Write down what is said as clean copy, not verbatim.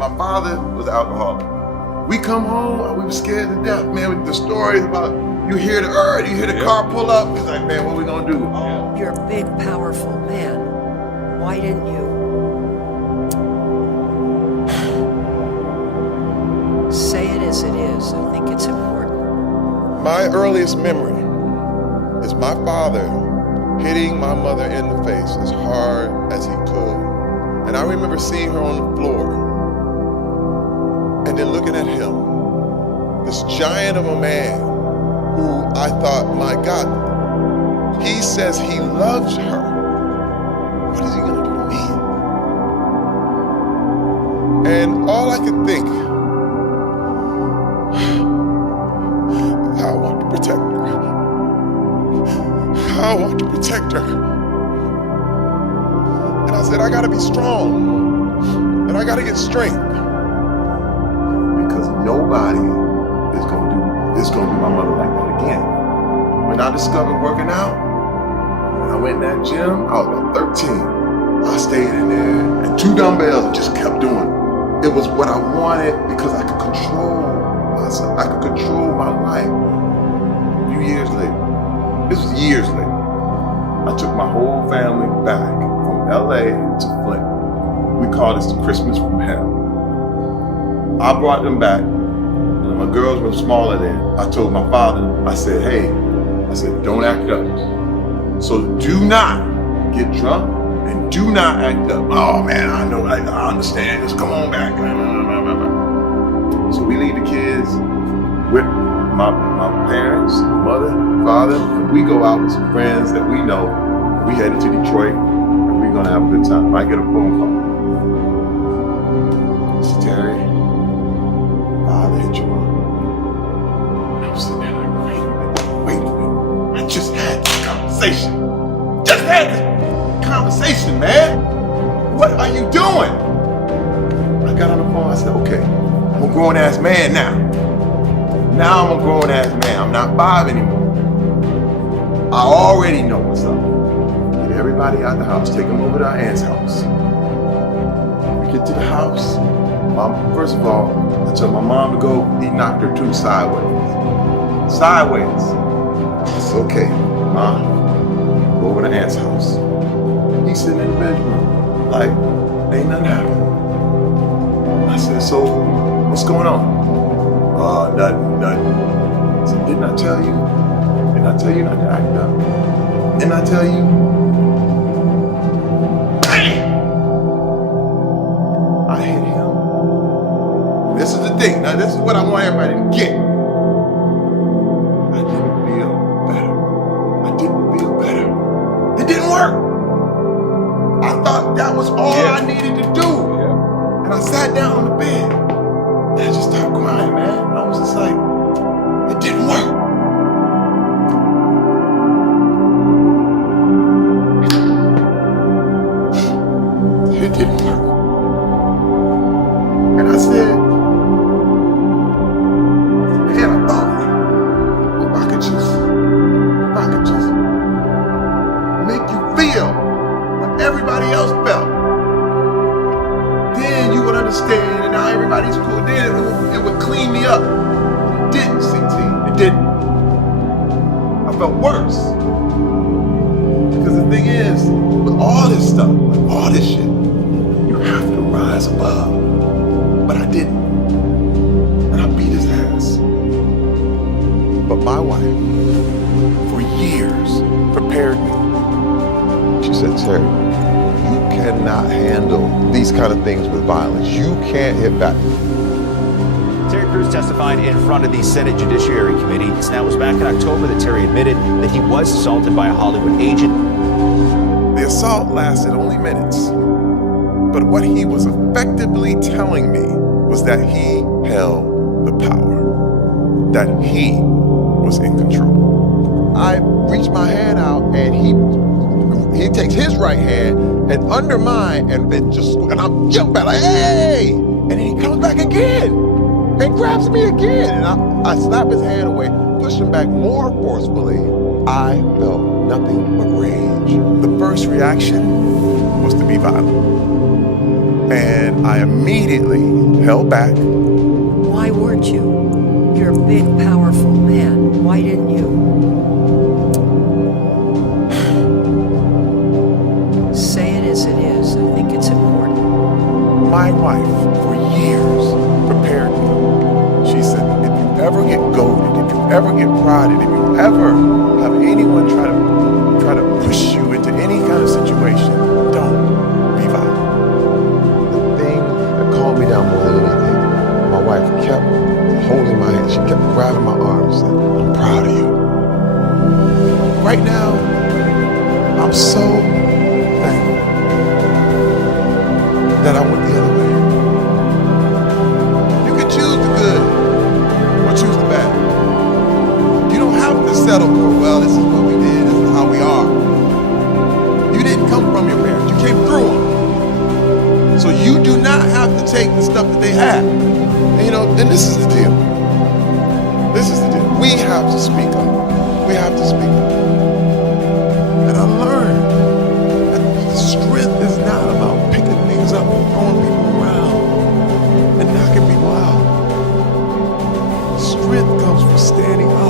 My father was an alcoholic. We come home and we were scared to death, man, with the stories about you hear the car pull up. It's like, man, what we gonna do? You're a big, powerful man. Why didn't you say it as it is? I think it's important. My earliest memory is my father hitting my mother in the face as hard as he could. And I remember seeing her on the floor and then looking at him, this giant of a man who I thought, my God, he says he loves her. What is he gonna do to me? And all I could think, I want to protect her. I want to protect her. And I said, I gotta be strong. And I gotta get strength. Because nobody is gonna do my mother like that again. When I discovered working out, when I went in that gym, I was about 13. I stayed in there and 2 dumbbells and just kept doing it. It was what I wanted because I could control myself. I could control my life. A few years later, this was years later, I took my whole family back from LA to Flint. We call this the Christmas from hell. I brought them back, and my girls were smaller then. I told my father, I said, hey, don't act up. So do not get drunk and do not act up. Oh man, I know, I understand. Just come on back. So we leave the kids with my parents, mother, father, and we go out with some friends that we know. We headed to Detroit, and we're gonna have a good time. I get a phone call. Mr. Terry, father hit your mom. And I'm sitting there like, wait a minute. I just had this conversation. Man. What are you doing? I got on the phone, I said, okay, I'm a grown ass man now. Now I'm a grown ass man. I'm not 5 anymore. I already know what's up. Get everybody out the house, take them over to our aunt's house. We get to the house. First of all, I told my mom to go. He knocked her 2 sideways. Sideways. It's okay, Mom. Go over to aunt's house. He's sitting in the bedroom, like, ain't nothing happening. I said, so, what's going on? Nothing. I said, didn't I tell you? Didn't I tell you not to act up? Didn't I tell you? Bam! I hit him. This is the thing. Now, this is what I want everybody to get. I didn't feel better. It didn't work. I thought that was all I needed to do. Yeah. And I sat down on the bed and I just started crying, man. I was just like, it didn't work. It didn't work. And I said, man, I thought, if I could just make you feel everybody else felt, then you would understand, and now everybody's cool. Then it would clean me up. It didn't, CT. It didn't. I felt worse. Because the thing is, with all this stuff, with all this shit, you have to rise above. But I didn't. And I beat his ass. But my wife, for years, prepared me. She said, Terry, you cannot handle these kind of things with violence. You can't hit back. Terry Crews testified in front of the Senate Judiciary Committee. Now, it was back in October that Terry admitted that he was assaulted by a Hollywood agent. The assault lasted only minutes. But what he was effectively telling me was that he held the power, that he was in control. I reached my hand out and he takes his right hand and under mine and I'm jumping back like, hey! And then he comes back again and grabs me again. And I slap his hand away, push him back more forcefully. I felt nothing but rage. The first reaction was to be violent. And I immediately held back. Why weren't you? You're a big, powerful man. Why didn't you? Say it as it is. I think it's important. My wife, for years, prepared me. She said, if you ever get goaded, if you ever get prodded, if you ever have anyone try to push you into any kind of situation, don't be violent. The thing that calmed me down more than anything, my wife kept holding my hand. She kept grabbing my arm and said, I'm proud of you. Right now, I'm so thankful that I went the other way. You can choose the good or choose the bad. You don't have to settle for, well, this is what we did, this is how we are. You didn't come from your parents, you came through them. So you do not have to take the stuff that they had. And and this is the deal. This is the deal. We have to speak up. We have to speak up. And I learned that strength is not about picking things up and throwing people around and knocking people out. Strength comes from standing up.